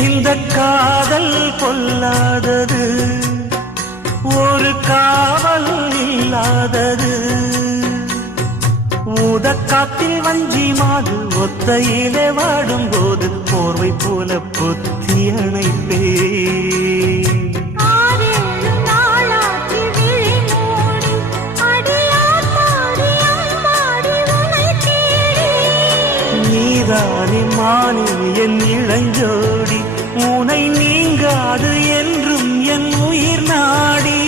இந்த காதல் பொல்லாதது, ஒரு காவல் இல்லாதது. ஊதக்காத்தில் வஞ்சி மாது ஒத்தையிலே வாடும் போது போர்வை போல பொத்தி அணைப்பே. நீதானே மானி என் இளஞ்சோடி, உனை நீங்காது என்றும் என் உயிர் நாடி.